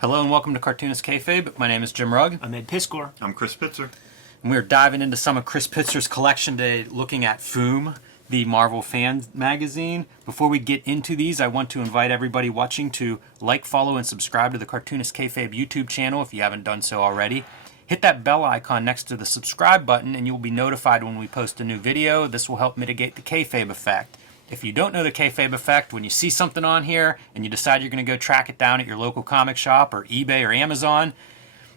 Hello and welcome to Cartoonist Kayfabe. My name is Jim Rugg. I'm Ed Piskor. I'm Chris Pitzer. And we're diving into some of Chris Pitzer's collection today, looking at FOOM, the Marvel fan magazine. Before we get into these, I want to invite everybody watching to like, follow, and subscribe to the Cartoonist Kayfabe YouTube channel if you haven't done so already. Hit that bell icon next to the subscribe button and you'll be notified when we post a new video. This will help mitigate the kayfabe effect. If you don't know the kayfabe effect, when you see something on here and you decide you're going to go track it down at your local comic shop or eBay or Amazon,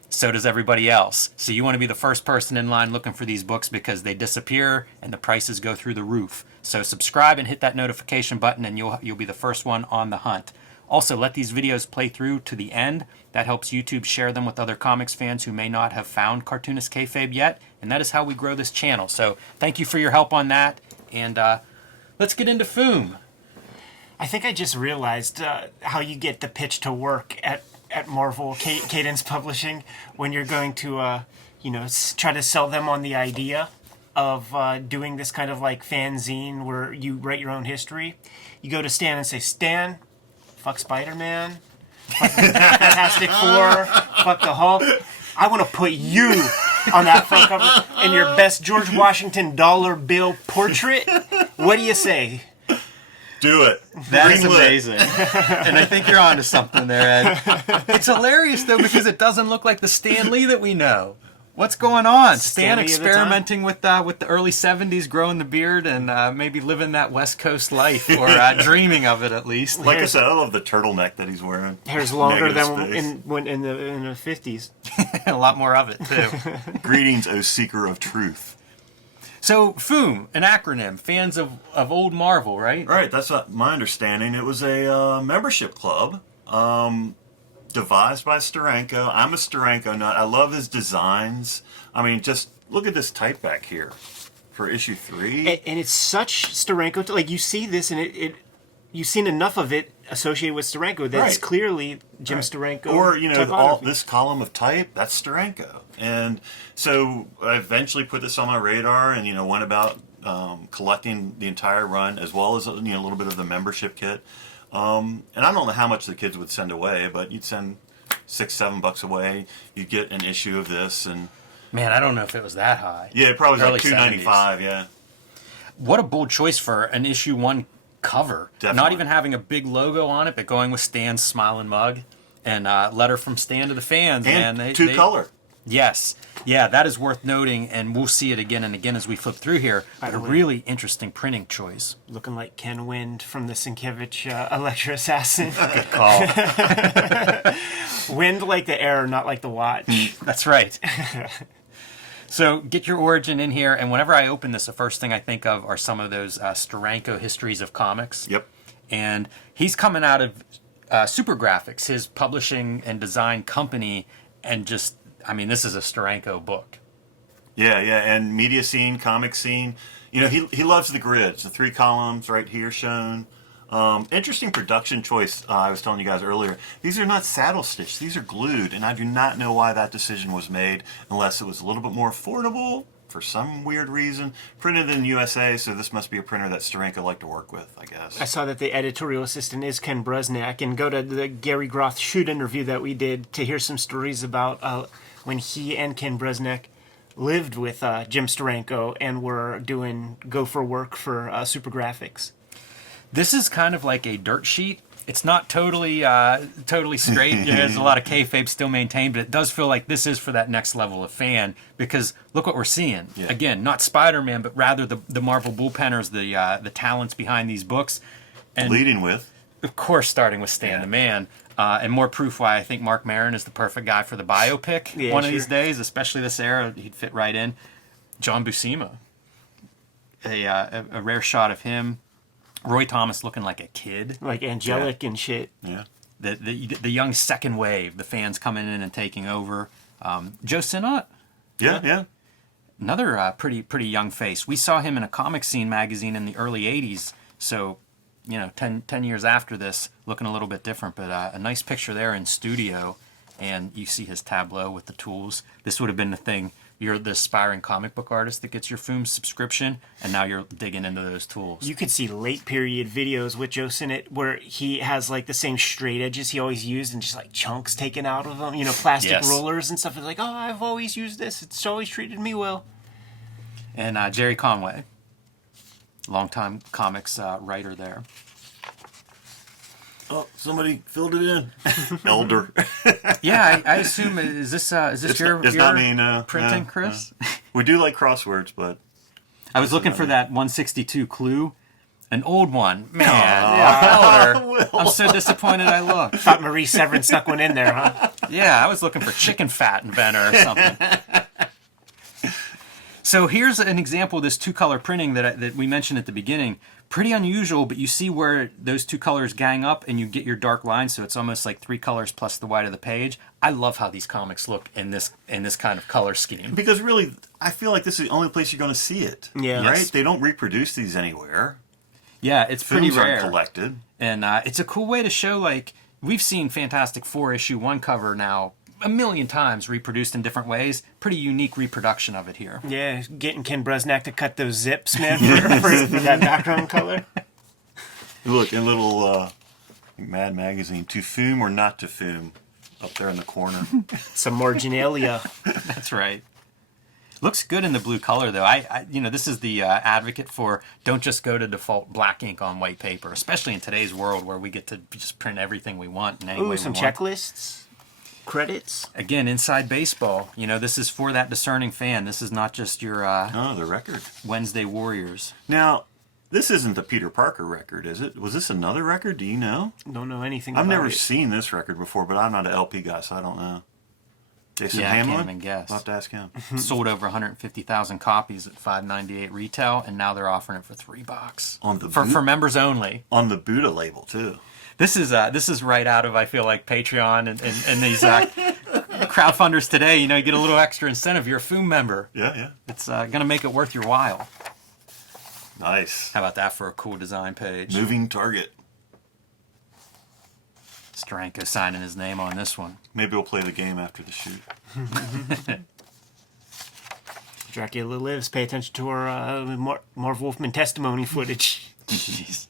so does everybody else. So you want to be the first person in line looking for these books because they disappear and the prices go through the roof. So subscribe and hit that notification button and you'll be the first one on the hunt. Also, let these videos play through to the end. That helps YouTube share them with other comics fans who may not have found Cartoonist Kayfabe yet, and that is how we grow this channel. So thank you for your help on that, and let's get into FOOM. I think I just realized how you get the pitch to work at Marvel Cadence Publishing when you're going to, try to sell them on the idea of doing this kind of like fanzine where you write your own history. You go to Stan and say, Stan, fuck Spider-Man, fuck the Fantastic Four, fuck the Hulk. I want to put you on that front cover in your best George Washington dollar bill portrait. What do you say? Do it. That is amazing. And I think you're onto something there, Ed. It's hilarious, though, because it doesn't look like the Stan Lee that we know. What's going on? Stan experimenting with the early 70s, growing the beard, and maybe living that West Coast life, or dreaming of it at least. Like I said, I love the turtleneck that he's wearing. Hair's longer than in the 50s. A lot more of it, too. Greetings, O seeker of truth. So, FOOM, an acronym, fans of old Marvel, right? Right, that's my understanding. It was a membership club devised by Steranko. I'm a Steranko nut. I love his designs. I mean, just look at this type back here for issue 3. And it's such Steranko. Like, you see this, and you've seen enough of it associated with Steranko that's clearly Jim Steranko. Or, this column of type, that's Steranko. And so I eventually put this on my radar and, went about collecting the entire run as well as, a little bit of the membership kit. And I don't know how much the kids would send away, but you'd send $6-7 away. You'd get an issue of this. And man, I don't know if it was that high. Yeah, it probably was Early like $2.95, 70s. yeah. What a bold choice for an issue 1 cover. Definitely. Not even having a big logo on it, but going with Stan's smiling mug and letter from Stan to the fans. And man, two-color. Yes. Yeah, that is worth noting, and we'll see it again and again as we flip through here. But a really interesting printing choice. Looking like Ken Wind from the Sienkiewicz Electra Assassin. Good call. Wind like the air, not like the watch. That's right. So get your origin in here, and whenever I open this, the first thing I think of are some of those Steranko histories of comics. Yep. And he's coming out of Supergraphics, his publishing and design company, and just, I mean, this is a Steranko book. Yeah, and media scene, comic scene. He loves the grids, the 3 columns right here shown. Interesting production choice, I was telling you guys earlier. These are not saddle stitched, these are glued, and I do not know why that decision was made unless it was a little bit more affordable for some weird reason. Printed in the USA, so this must be a printer that Steranko liked to work with, I guess. I saw that the editorial assistant is Ken Brusnak, and go to the Gary Groth shoot interview that we did to hear some stories about when he and Ken Brusnak lived with Jim Steranko and were doing gopher work for Supergraphics. This is kind of like a dirt sheet. It's not totally straight. There's a lot of kayfabe still maintained, but it does feel like this is for that next level of fan, because look what we're seeing. Yeah. Again, not Spider-Man, but rather the Marvel bullpenners, the talents behind these books. And leading with, of course, starting with Stan the Man. And more proof why I think Mark Maron is the perfect guy for the biopic of these days, especially this era. He'd fit right in. John Buscema. A rare shot of him. Roy Thomas looking like a kid. Like angelic and shit. Yeah. The young second wave, the fans coming in and taking over. Joe Sinnott. Yeah. Another pretty young face. We saw him in a Comic Scene magazine in the early 80s. So, 10 years after this, looking a little bit different. But a nice picture there in studio. And you see his tableau with the tools. This would have been the thing you're the aspiring comic book artist that gets your FOOM subscription, and now you're digging into those tools. You could see late period videos with Joe in it where he has like the same straight edges he always used and just like chunks taken out of them, plastic Yes. rollers and stuff. It's like, oh, I've always used this. It's always treated me well. And Jerry Conway, longtime comics writer there. Oh, somebody filled it in. Elder. Yeah, I assume is this your not me, no, printing, no, Chris? no. We do like crosswords, but I was looking for that 162 Clue, an old one. Man, Elder. Will. I'm so disappointed I looked. Thought Marie Severin snuck one in there, huh? Yeah, I was looking for chicken fat inventor or something. So here's an example of this two-color printing that we mentioned at the beginning. Pretty unusual, but you see where those two colors gang up and you get your dark lines, so it's almost like 3 colors plus the white of the page. I love how these comics look in this kind of color scheme. because really, I feel like this is the only place you're going to see it. Yeah. Right? Yes. They don't reproduce these anywhere. Yeah, it's pretty Films aren't rare. collected. And it's a cool way to show, like, we've seen Fantastic Four issue 1 cover now a million times reproduced in different ways. Pretty unique reproduction of it here. Yeah, getting Ken Brusnak to cut those zips, man, for that background color. Look, in little Mad Magazine, to FOOM or not to FOOM, up there in the corner. Some marginalia. That's right. Looks good in the blue color, though. I this is the advocate for don't just go to default black ink on white paper, especially in today's world where we get to just print everything we want in any way Ooh, we some want. checklists. Credits. Again, inside baseball. This is for that discerning fan. This is not just your Oh, the record. Wednesday Warriors. Now, this isn't the Peter Parker record, is it? Was this another record? Do you know? Don't know anything I've about never it. seen this record before, but I'm not an LP guy, so I don't know. Jason Yeah, I can't Hamlin? even guess. I'll have to ask him. Sold over 150,000 copies at $5.98 retail, and now they're offering it for $3 On the for members only. On the Buddha label, too. This is right out of, I feel like, Patreon and these crowdfunders today. You get a little extra incentive. You're a FOOM member. Yeah. It's going to make it worth your while. Nice. How about that for a cool design page? Moving target. Steranko signing his name on this one. Maybe we'll play the game after the shoot. Dracula Lives. Pay attention to our Marv Wolfman testimony footage. Jeez.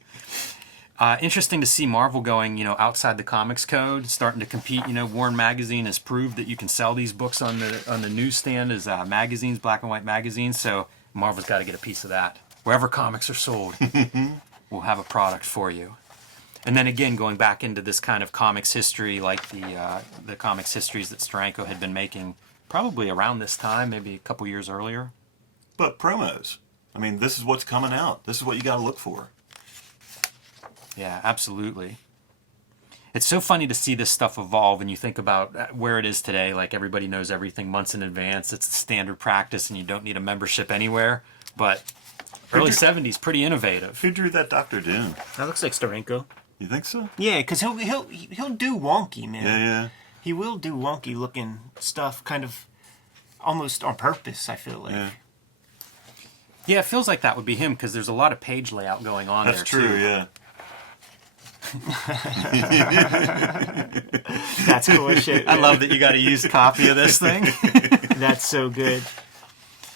Interesting to see Marvel going, outside the comics code, starting to compete. Warren Magazine has proved that you can sell these books on the newsstand as magazines, black and white magazines. So Marvel's got to get a piece of that. Wherever comics are sold, we'll have a product for you. And then again, going back into this kind of comics history, like the comics histories that Steranko had been making, probably around this time, maybe a couple years earlier. But promos. I mean, this is what's coming out. This is what you got to look for. Yeah, absolutely. It's so funny to see this stuff evolve, and you think about where it is today. Like, everybody knows everything months in advance. It's the standard practice, and you don't need a membership anywhere. But early 70s, pretty innovative. Who drew that Dr. Doom? That looks like Steranko. You think so? Yeah, because he'll do wonky, man. Yeah. He will do wonky looking stuff, kind of almost on purpose. I feel like. Yeah. Yeah, it feels like that would be him, because there's a lot of page layout going on That's there, true, too. yeah. That's cool as shit. I man. love that you got a used copy of this thing. That's so good.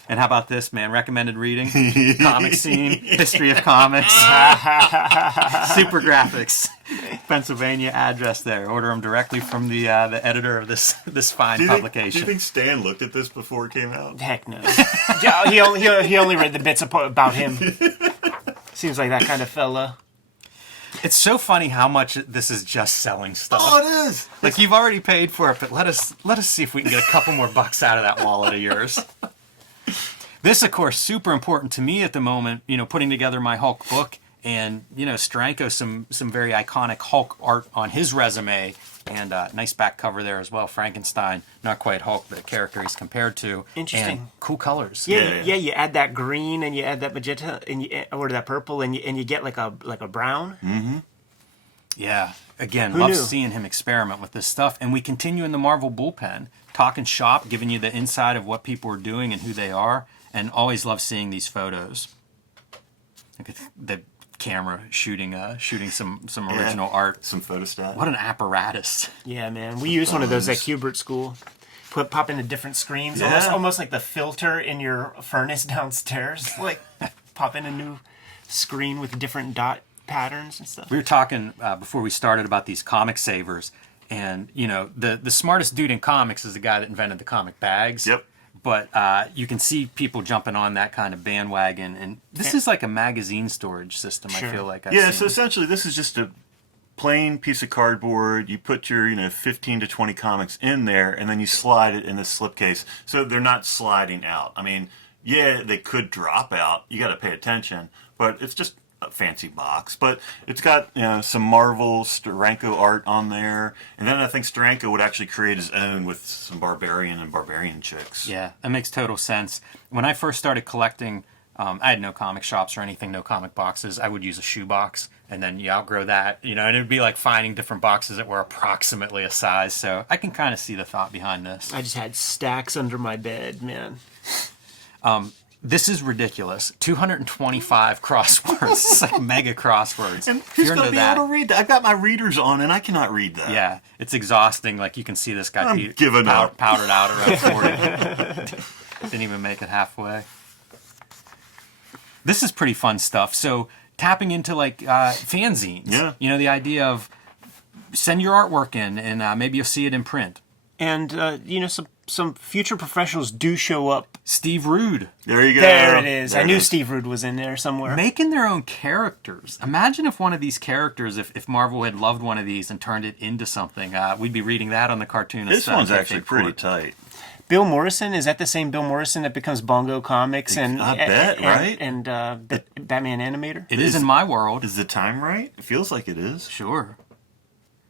And how about this, man? Recommended reading, comic scene, history of comics, Supergraphics, Pennsylvania address there. Order them directly from the editor of this fine publication. Do you think Stan looked at this before it came out? Heck no. Yeah, he only read the bits about him. Seems like that kind of fella. It's so funny how much this is just selling stuff. Oh, it is. Like, you've already paid for it, but let us see if we can get a couple more bucks out of that wallet of yours. This, of course, super important to me at the moment, putting together my Hulk book, and, Steranko, some very iconic Hulk art on his resume, and nice back cover there as well. Frankenstein, not quite Hulk, but a character he's compared to. Interesting. And cool colors. Yeah, you add that green and you add that magenta or that purple and you get like a brown. Mm-hmm. Yeah. Again, Who love knew? seeing him experiment with this stuff. And we continue in the Marvel bullpen, talking shop, giving you the inside of what people are doing and who they are. And always love seeing these photos. Look at the camera shooting some original art. Some photostat. What an apparatus. Yeah, man. We used one of those at Hubert School. pop into different screens, Yeah. almost like the filter in your furnace downstairs. Like pop in a new screen with different dot patterns and stuff. We were talking before we started about these comic savers, and you know the smartest dude in comics is the guy that invented the comic bags. Yep. But you can see people jumping on that kind of bandwagon, and this is like a magazine storage system. Sure. I feel like Yeah, so essentially this is just a plain piece of cardboard. You put your 15 to 20 comics in there, and then you slide it in this slipcase so they're not sliding out. I mean, yeah, they could drop out. You got to pay attention, but it's just a fancy box. But it's got some Marvel Steranko art on there, and then I think Steranko would actually create his own with some barbarian chicks. Yeah, that makes total sense. When I first started collecting, I had no comic shops or anything, no comic boxes. I would use a shoebox, and then you outgrow that, and it would be like finding different boxes that were approximately a size. So I can kind of see the thought behind this. I just had stacks under my bed, man. This is ridiculous. 225 crosswords. It's like mega crosswords. And If who's you're going to into be able to read that? I've got my readers on, and I cannot read that. Yeah, it's exhausting. Like you can see this guy I'm giving up. powdered out around 40. Didn't even make it halfway. This is pretty fun stuff. So tapping into like fanzines. Yeah. The idea of send your artwork in, and maybe you'll see it in print. And some future professionals do show up. Steve Rude There you go. There it is. There I it knew is. Steve Rude was in there somewhere. making their own characters. Imagine if one of these characters, if Marvel had loved one of these and turned it into something, we'd be reading that on the Cartoonist. This one's Kayfabe actually pretty Court. tight. Bill Morrison, is that the same Bill Morrison that becomes Bongo Comics and I bet, right? And Batman Animator? It is in my world. Is the time right? It feels like it is. Sure.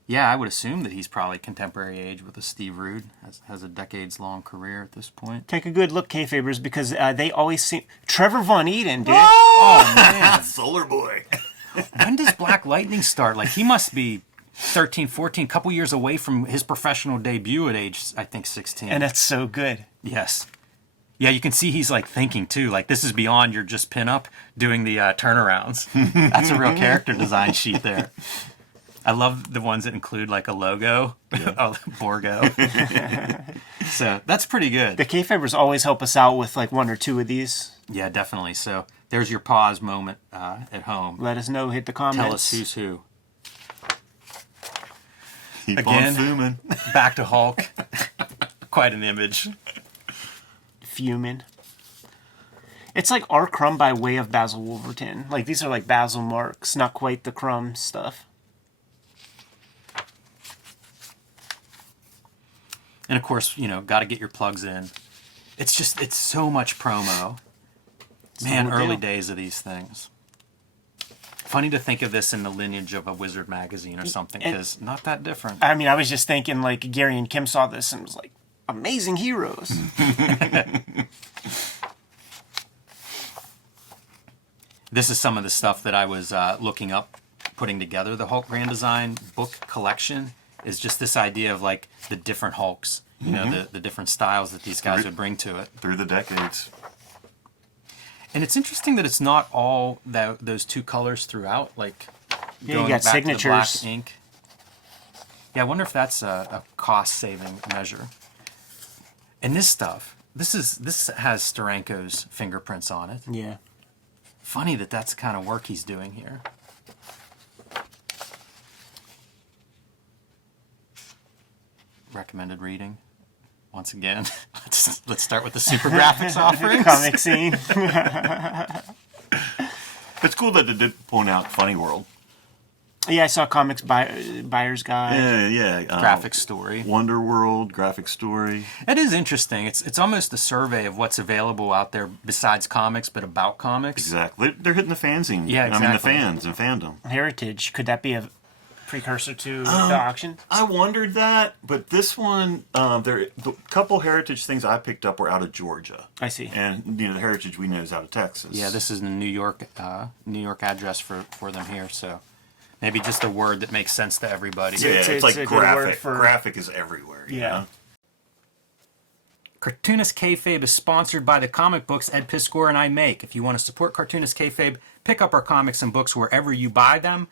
Yeah, I would assume that he's probably contemporary age with a Steve Rude. Has a decades-long career at this point. Take a good look, Kayfabers, because they always seem... Trevor Von Eden, dude. Oh, man. Solar Boy. When does Black Lightning start? Like, he must be 13, 14, couple years away from his professional debut at age, I think, 16. And that's so good. Yes. Yeah, you can see he's, like, thinking, too. Like, this is beyond your just pin-up doing the turnarounds. That's a real character design sheet there. I love the ones that include, like, a logo. Yeah. Oh, Borgo. So, that's pretty good. The Kayfabers always help us out with like one or two of these. Yeah, definitely. So, there's your pause moment at home. Let us know. Hit the comments. Tell us who's who. Keep Again. on fooming. Back to Hulk. Quite an image. Fuming. It's like R. Crumb by way of Basil Wolverton. Like, these are like Basil marks, not quite the Crumb stuff. And of course, got to get your plugs in. It's so much promo. Man, the whole early deal. days of these things. Funny to think of this in the lineage of a Wizard magazine or something, because not that different. I mean, I was just thinking like Gary and Kim saw this and was like, amazing heroes. This is some of the stuff that I was looking up, putting together. The Hulk Grand Design book collection is just this idea of like the different Hulks, the different styles that these guys would bring to it. Through the decades. And it's interesting that it's not all those two colors throughout, like Yeah, going you got back signatures. to the black ink. Yeah, I wonder if that's a cost-saving measure. And this stuff, this has Steranko's fingerprints on it. Yeah. Funny that that's the kind of work he's doing here. Recommended reading. Once again, let's start with the Supergraphics offerings. Comic scene. It's cool that they did point out Funny World. Yeah, I saw Comics Buyer's Guide. Yeah. Graphic story. Wonder World, graphic story. It is interesting. It's almost a survey of what's available out there besides comics, but about comics. Exactly. They're hitting the fanzine. Yeah, I mean, the exactly. fans and fandom. Heritage. Could that be a precursor to the auction? I wondered that, but this one, the couple heritage things I picked up were out of Georgia. I see. And, the heritage we know is out of Texas. Yeah, this is the New York address for them here, so maybe just a word that makes sense to everybody. Yeah, It's it's like a good word graphic. for- Graphic is everywhere. you Yeah. know? Cartoonist Kayfabe is sponsored by the comic books Ed Piskor and I make. If you want to support Cartoonist Kayfabe, pick up our comics and books wherever you buy them.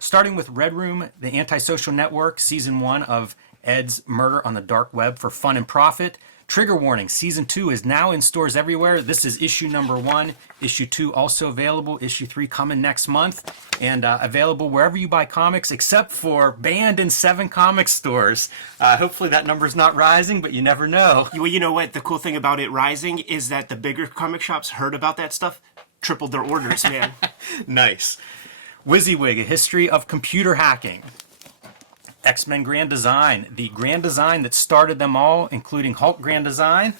Starting with Red Room, the Antisocial Network, Season 1 of Ed's Murder on the Dark Web for Fun and Profit. Trigger warning, Season 2 is now in stores everywhere. This is issue number 1. Issue 2 also available. Issue 3 coming next month. And available wherever you buy comics, except for banned in 7 comic stores. Hopefully that number's not rising, but you never know. Well, you know what? The cool thing about it rising is that the bigger comic shops heard about that stuff, tripled their orders, man. Nice. WYSIWYG, A History of Computer Hacking. X-Men Grand Design, the Grand Design that started them all, including Hulk Grand Design.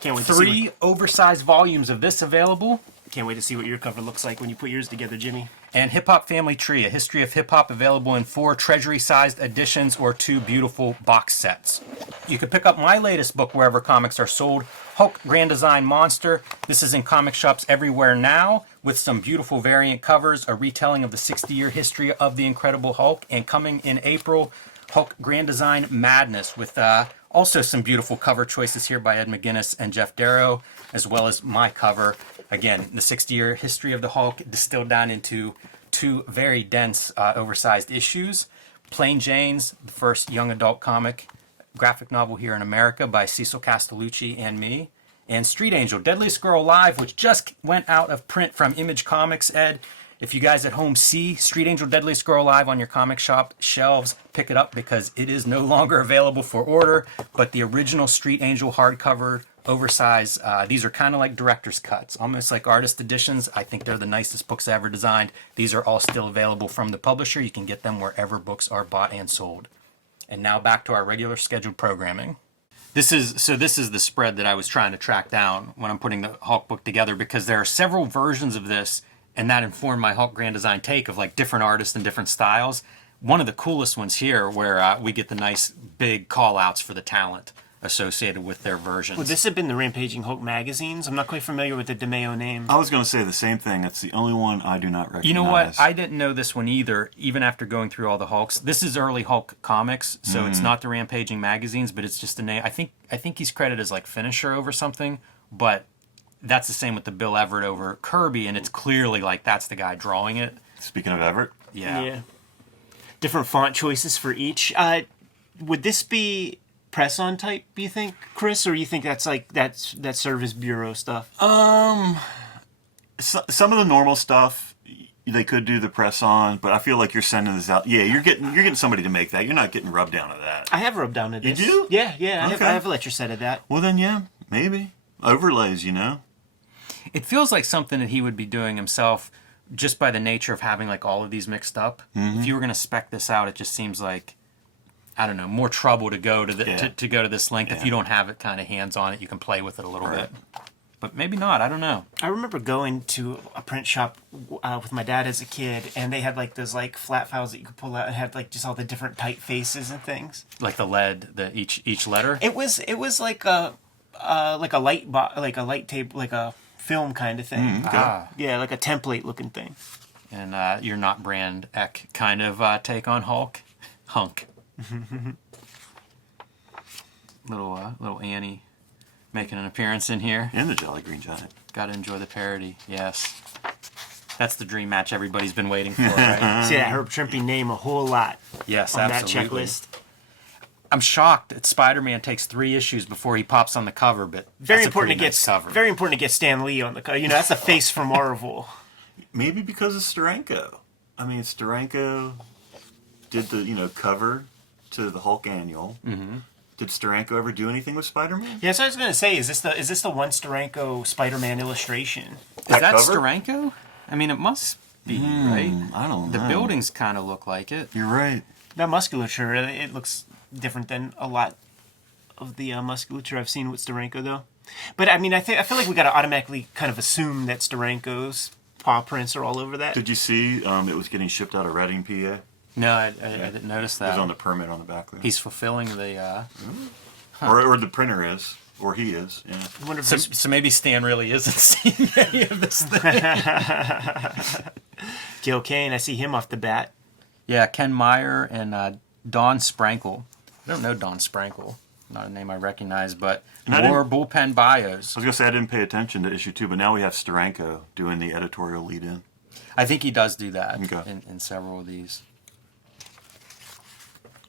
Can't wait to see 3 oversized volumes of this available. Can't wait to see what your cover looks like when you put yours together, Jimmy. And Hip Hop Family Tree, A History of Hip Hop, available in 4 treasury-sized editions or 2 beautiful box sets. You can pick up my latest book wherever comics are sold, Hulk Grand Design Monster. This is in comic shops everywhere now, with some beautiful variant covers, a retelling of the 60-year history of the Incredible Hulk, and coming in April, Hulk Grand Design Madness, with also some beautiful cover choices here by Ed McGuinness and Jeff Darrow, as well as my cover. Again, the 60-year history of the Hulk distilled down into 2 very dense, oversized issues. Plain Jane's, the first young adult comic graphic novel here in America by Cecil Castellucci and me. And Street Angel, Deadliest Girl Alive, which just went out of print from Image Comics, Ed. If you guys at home see Street Angel, Deadliest Girl Alive on your comic shop shelves, pick it up because it is no longer available for order. But the original Street Angel hardcover, oversized, these are kind of like director's cuts, almost like artist editions. I think they're the nicest books ever designed. These are all still available from the publisher. You can get them wherever books are bought and sold. And now back to our regular scheduled programming. This is the spread that I was trying to track down when I'm putting the Hulk book together, because there are several versions of this, and that informed my Hulk Grand Design take of like different artists and different styles. One of the coolest ones here, where we get the nice big call outs for the talent associated with their versions. Would this have been the Rampaging Hulk magazines? I'm not quite familiar with the DeMeo name. I was going to say the same thing. It's the only one I do not recognize. You know what? I didn't know this one either, even after going through all the Hulks. This is early Hulk comics, so it's not the Rampaging magazines, but it's just a name. I think he's credited as like finisher over something, but that's the same with the Bill Everett over Kirby, and it's clearly like that's the guy drawing it. Speaking of Everett. Yeah. Different font choices for each. Would this be press-on type, you think, Chris, or you think that's like that's Service Bureau stuff? Some of the normal stuff they could do the press on, but I feel like you're sending this out. Yeah, you're getting somebody to make that. You're not getting rubbed down to that. I have rubbed down to this. You do? Yeah. Okay. I have a lecture set of that. Well then, yeah, maybe overlays. You know. It feels like something that he would be doing himself, just by the nature of having like all of these mixed up. If you were going to spec this out, it just seems like, I don't know, more trouble to go to the to go to this length. If you don't have it kind of hands on it, you can play with it a little bit. But maybe not. I don't know. I remember going to a print shop with my dad as a kid, and they had like those like flat files that you could pull out and had like just all the different typefaces and things. Like the lead, each letter. It was like a light tape, like a film kind of thing. Yeah, like a template looking thing. And your not brand Eck kind of take on Hulk, Hunk. Little Annie making an appearance in here. And the Jolly Green Giant. Got to enjoy the parody. Yes, that's the dream match everybody's been waiting for, right? See that Herb Trimpe name a whole lot. Yes, on absolutely. that checklist. I'm shocked that Spider-Man takes 3 issues before he pops on the cover, but Very that's important a pretty nice cover. Very important to get Stan Lee on the cover. You know, that's the face for Marvel. Maybe because of Steranko. I mean, Steranko did the cover to the Hulk Annual. Mm-hmm. Did Steranko ever do anything with Spider-Man? Yeah, so I was going to say, is this the one Steranko Spider-Man illustration? Is that cover? Steranko? I mean, it must be, right? I don't know. The buildings kind of look like it. You're right. That musculature, it looks different than a lot of the musculature I've seen with Steranko, though. But I mean, I feel like we got to automatically kind of assume that Steranko's paw prints are all over that. Did you see it was getting shipped out of Reading, PA? No, I didn't notice that. It was on the permit on the back there. He's fulfilling the... Or the printer is. Or he is, yeah. I wonder if So maybe Stan really isn't seeing any of this thing. Gil Kane, I see him off the bat. Yeah, Ken Meyer and Don Sprankle. I don't know Don Sprankle. Not a name I recognize, but more bullpen bios. I was going to say I didn't pay attention to issue 2, but now we have Steranko doing the editorial lead-in. I think he does do that Okay. in several of these.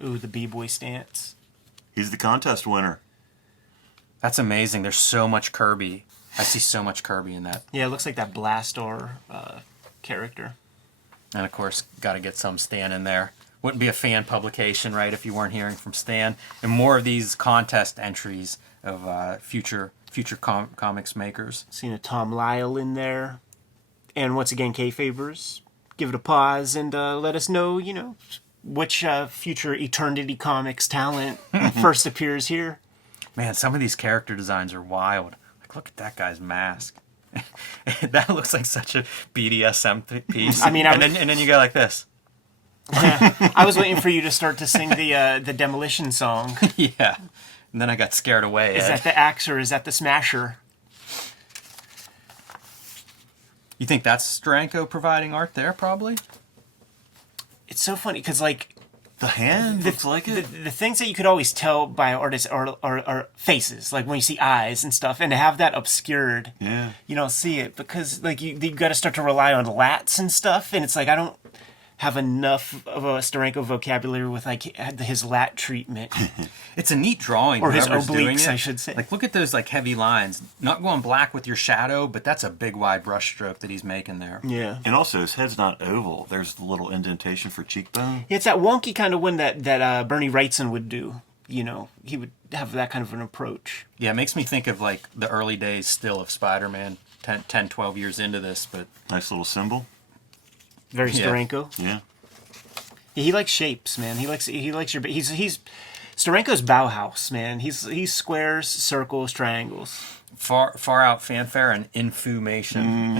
Ooh, the B-boy stance. He's the contest winner. That's amazing. There's so much Kirby. I see so much Kirby in that. Yeah, it looks like that Blastor character. And of course, got to get some Stan in there. Wouldn't be a fan publication, right, if you weren't hearing from Stan. And more of these contest entries of future comics makers. Seen a Tom Lyle in there. And once again, Kayfabers, give it a pause and let us know, which future Eternity Comics talent first appears here. Man, some of these character designs are wild. Like, look at that guy's mask. That looks like such a BDSM piece. I mean, and then you go like this. I was waiting for you to start to sing the Demolition song. Yeah. And then I got scared away. Is Ed. that the axe or is that the smasher? You think that's Steranko providing art there, probably? It's so funny because, like, The hand looks like it. the things that you could always tell by artists are faces, like when you see eyes and stuff, and to have that obscured, Yeah. you don't see it because, like, you got to start to rely on lats and stuff, and it's like I don't have enough of a Steranko vocabulary with like his lat treatment. It's a neat drawing. Or his whoever's doing obliques, it. I should say. Like, look at those like heavy lines. Not going black with your shadow, but that's a big wide brush stroke that he's making there. Yeah. And also, his head's not oval. There's the little indentation for cheekbone. It's that wonky kind of one that Bernie Wrightson would do. He would have that kind of an approach. Yeah, it makes me think of like the early days still of Spider-Man, 10, 12 years into this, but Nice little symbol. Very Yeah. Steranko. Yeah. Yeah, he likes shapes, man. He likes your. He's Steranko's Bauhaus, man. He's squares, circles, triangles. far out fanfare and infumation.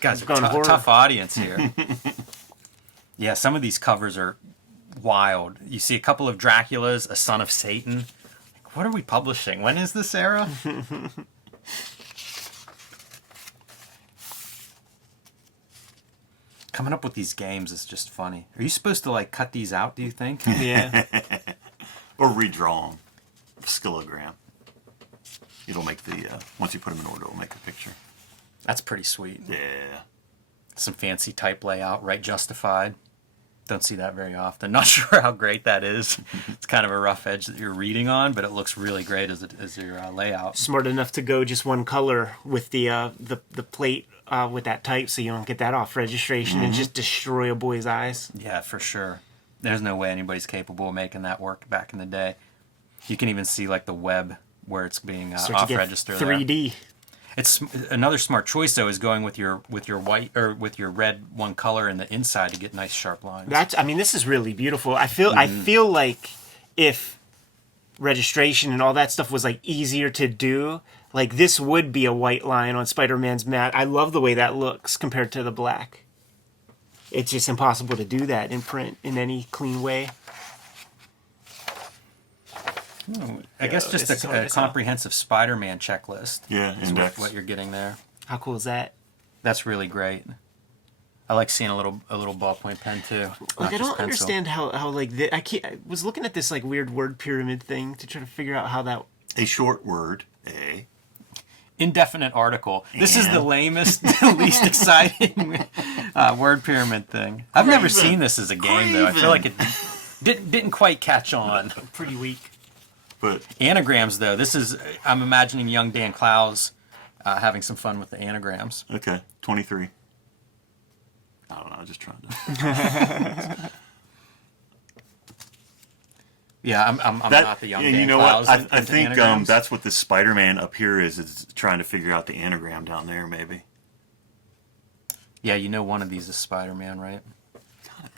Guys, Going are horror. tough audience here. Yeah, some of these covers are wild. You see a couple of Draculas, a Son of Satan. Like, what are we publishing? When is this era? Coming up with these games is just funny. Are you supposed to like cut these out, do you think? Yeah. Or redraw them. Skillogram. It'll make the, once you put them in order, it'll make a picture. That's pretty sweet. Yeah. Some fancy type layout, right? Justified. Don't see that very often. Not sure how great that is. It's kind of a rough edge that you're reading on, but it looks really great as your layout. Smart enough to go just one color with the plate with that type, so you don't get that off registration and just destroy a boy's eyes. Yeah, for sure. There's no way anybody's capable of making that work back in the day. You can even see like the web where it's being off register. 3D. It's another smart choice though is going with your white or with your red one color in the inside to get nice sharp lines. This is really beautiful. I feel like if registration and all that stuff was like easier to do, like this would be a white line on Spider-Man's mat. I love the way that looks compared to the black. It's just impossible to do that in print in any clean way. I guess just this is a comprehensive Spider-Man checklist. Yeah, is index. what you're getting there. How cool is that? That's really great. I like seeing a little ballpoint pen too. Like I don't understand how like I was looking at this like weird word pyramid thing to try to figure out how that. A short word, A. Indefinite article. This is the lamest, least exciting word pyramid thing. I've never seen this as a game though. I feel like it didn't quite catch on. Pretty weak. But Anagrams though. I'm imagining young Dan Clowes having some fun with the anagrams. okay, 23. I don't know. I was just trying to. Yeah, I'm not the young Dan you know Clowes. what? I into think anagrams. that's what this Spider-Man up here is trying to figure out the anagram down there, maybe. Yeah, you know one of these is Spider-Man, right? Gotta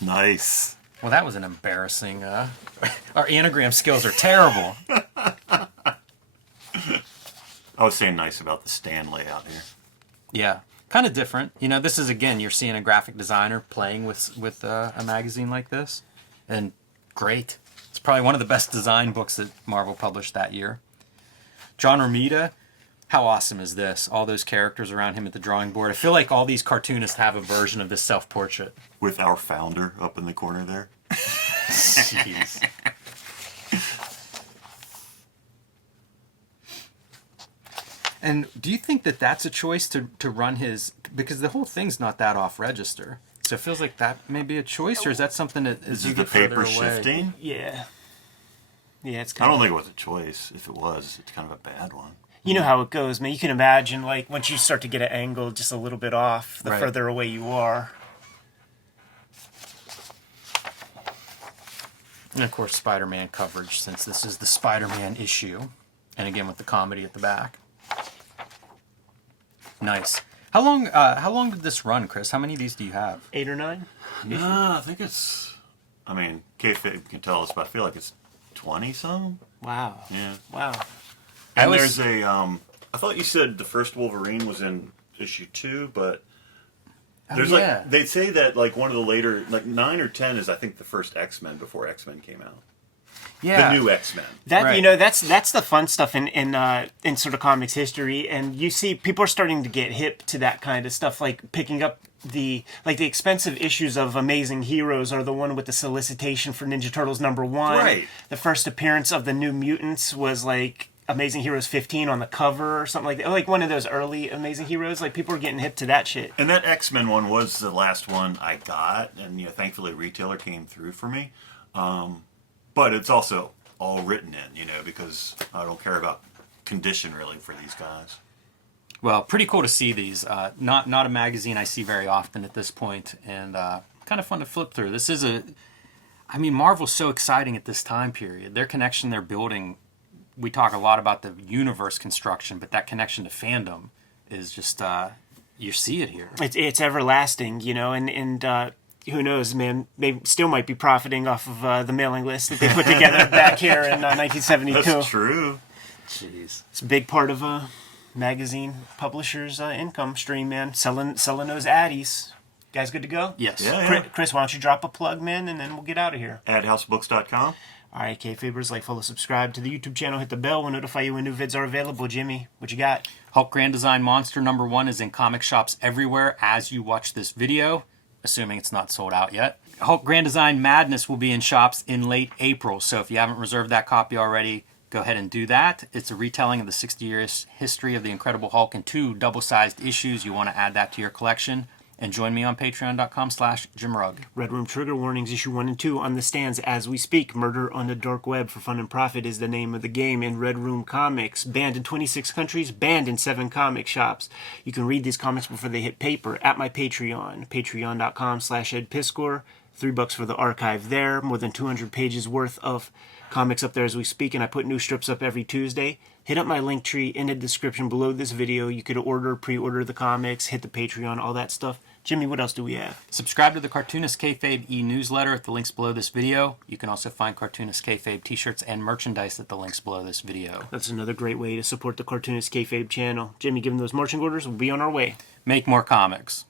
be. Nice. Well, that was an embarrassing. Our anagram skills are terrible. I was saying nice about the stand layout here. Yeah, kind of different. You know, this is again, you're seeing a graphic designer playing with a magazine like this, and great. It's probably one of the best design books that Marvel published that year. John Romita, how awesome is this? All those characters around him at the drawing board. I feel like all these cartoonists have a version of this self-portrait. With our founder up in the corner there. Jeez. And do you think that that's a choice to run his, because the whole thing's not that off register, so it feels like that may be a choice, or is that something that as Is you it the get further paper away? shifting? Yeah. Yeah, it's I kind don't of... think it was a choice. If it was, it's kind of a bad one. You know how it goes, man. You can imagine, like, once you start to get an angle just a little bit off, the Right. further away you are. And of course, Spider-Man coverage, since this is the Spider-Man issue, and again with the comedy at the back. Nice. How long did this run, Chris? How many of these do you have? 8 or 9? I think it's. I mean, Kayfabe can tell us, but I feel like it's 20-some. Wow. Yeah. Wow. And was- there's a. I thought you said the first Wolverine was in issue 2, but there's yeah. like they say that like one of the later, like 9 or 10 is I think the first X-Men before X-Men came out. Yeah. The new X-Men. That Right. you know, that's the fun stuff in sort of comics history, and you see people are starting to get hip to that kind of stuff, like picking up the expensive issues of Amazing Heroes are the one with the solicitation for Ninja Turtles #1. Right. The first appearance of the New Mutants was like Amazing Heroes 15 on the cover or something like that. Like one of those early Amazing Heroes. Like people are getting hip to that shit. And that X-Men one was the last one I got, and thankfully a retailer came through for me. But it's also all written in, because I don't care about condition really for these guys. Well, pretty cool to see these. Not a magazine I see very often at this point, and kind of fun to flip through. This is Marvel's so exciting at this time period. Their connection they're building, we talk a lot about the universe construction, but that connection to fandom is just, you see it here. It's everlasting, and who knows, man? They still might be profiting off of the mailing list that they put together back here in 1972. That's true. Jeez. It's a big part of a magazine publisher's income stream, man. Selling those addies. Guys, good to go? Yes. Yeah. Chris, why don't you drop a plug, man, and then we'll get out of here. AdHouseBooks.com. All right, Kayfabers, like, follow, subscribe to the YouTube channel, hit the bell. We'll notify you when new vids are available. Jimmy, what you got? Hulk Grand Design Monster #1 is in comic shops everywhere as you watch this video, assuming it's not sold out yet. Hulk Grand Design Madness will be in shops in late April, so if you haven't reserved that copy already, go ahead and do that. It's a retelling of the 60 years history of the Incredible Hulk in 2 double-sized issues. You want to add that to your collection. And join me on patreon.com/JimRugg. Red Room Trigger Warnings, issue 1 and 2 on the stands as we speak. Murder on the Dark Web for Fun and Profit is the name of the game in Red Room Comics. Banned in 26 countries, banned in 7 comic shops. You can read these comics before they hit paper at my Patreon. Patreon.com/EdPiskor. $3 for the archive there. More than 200 pages worth of comics up there as we speak, and I put new strips up every Tuesday. Hit up my link tree in the description below this video. You could pre-order the comics, hit the Patreon, all that stuff. Jimmy, what else do we have? Subscribe to the Cartoonist Kayfabe e-newsletter at the links below this video. You can also find Cartoonist Kayfabe t-shirts and merchandise at the links below this video. That's another great way to support the Cartoonist Kayfabe channel. Jimmy, give them those marching orders. We'll be on our way. Make more comics.